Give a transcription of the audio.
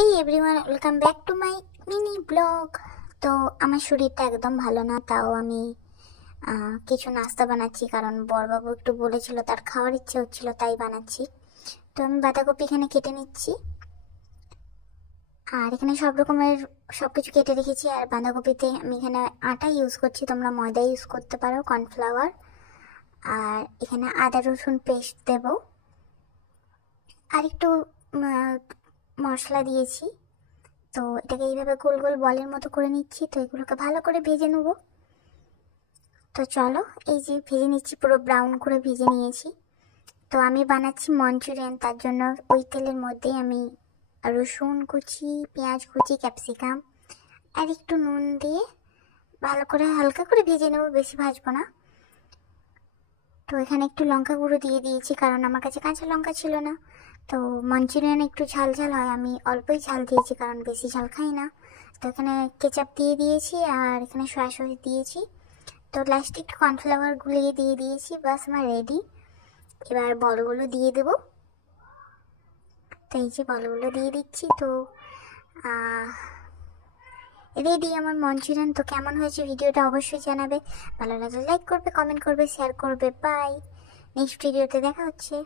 Hey everyone, welcome back to my mini blog. তো আমার শরীরটা একদম ভালো না, তাও আমি কিছু নাস্তা বানাচ্ছি, কারণ বড়বাবু একটু বলেছিল, তার খাওয়ার ইচ্ছে হচ্ছিল, তাই বানাচ্ছি। তো আমি বাঁধাকপি এখানে কেটে নিচ্ছি, আর এখানে সব রকমের সব কিছু কেটে রেখেছি। আর বাঁধাকপিতে আমি এখানে আটা ইউজ করছি, তোমরা ময়দা ইউজ করতে পারো, কর্নফ্লাওয়ার। আর এখানে আদা রসুন পেস্ট দেব, আর একটু মশলা দিয়েছি। তো এটাকে এইভাবে গোল গোল বলের মতো করে নিচ্ছি। তো এগুলোকে ভালো করে ভেজে নেব। তো চলো, এই যে ভেজে নিচ্ছি, পুরো ব্রাউন করে ভেজে নিয়েছি। তো আমি বানাচ্ছি মঞ্চুরিয়ান, তার জন্য ওই তেলের মধ্যেই আমি রসুন কুচি, পেঁয়াজ কুচি, ক্যাপসিকাম আর একটু নুন দিয়ে ভালো করে হালকা করে ভেজে নেব, বেশি ভাজবো না। তো এখানে একটু লঙ্কা গুঁড়ো দিয়ে দিয়েছি, কারণ আমার কাছে কাঁচা লঙ্কা ছিল না। তো মঞ্চুরিয়ান একটু ঝাল ঝাল হয়, আমি অল্পই ঝাল দিয়েছি, কারণ বেশি ঝাল খাই না। তো এখানে কেচাপ দিয়ে দিয়েছি, আর এখানে সয়া সস দিয়েছি। তো লাস্টে একটু কর্নফ্লাওয়ার গুলিয়ে দিয়ে দিয়েছি, বাস আমার রেডি। এবার বলগুলো দিয়ে দেবো। তো এই যে বলগুলো দিয়ে দিচ্ছি। তো রেডি আমার মঞ্চুরিয়ান। তো কেমন হয়েছে ভিডিওটা অবশ্যই জানাবে, ভালো লাগলে লাইক করবে, কমেন্ট করবে, শেয়ার করবে। বাই, নেক্সট ভিডিওতে দেখা হচ্ছে।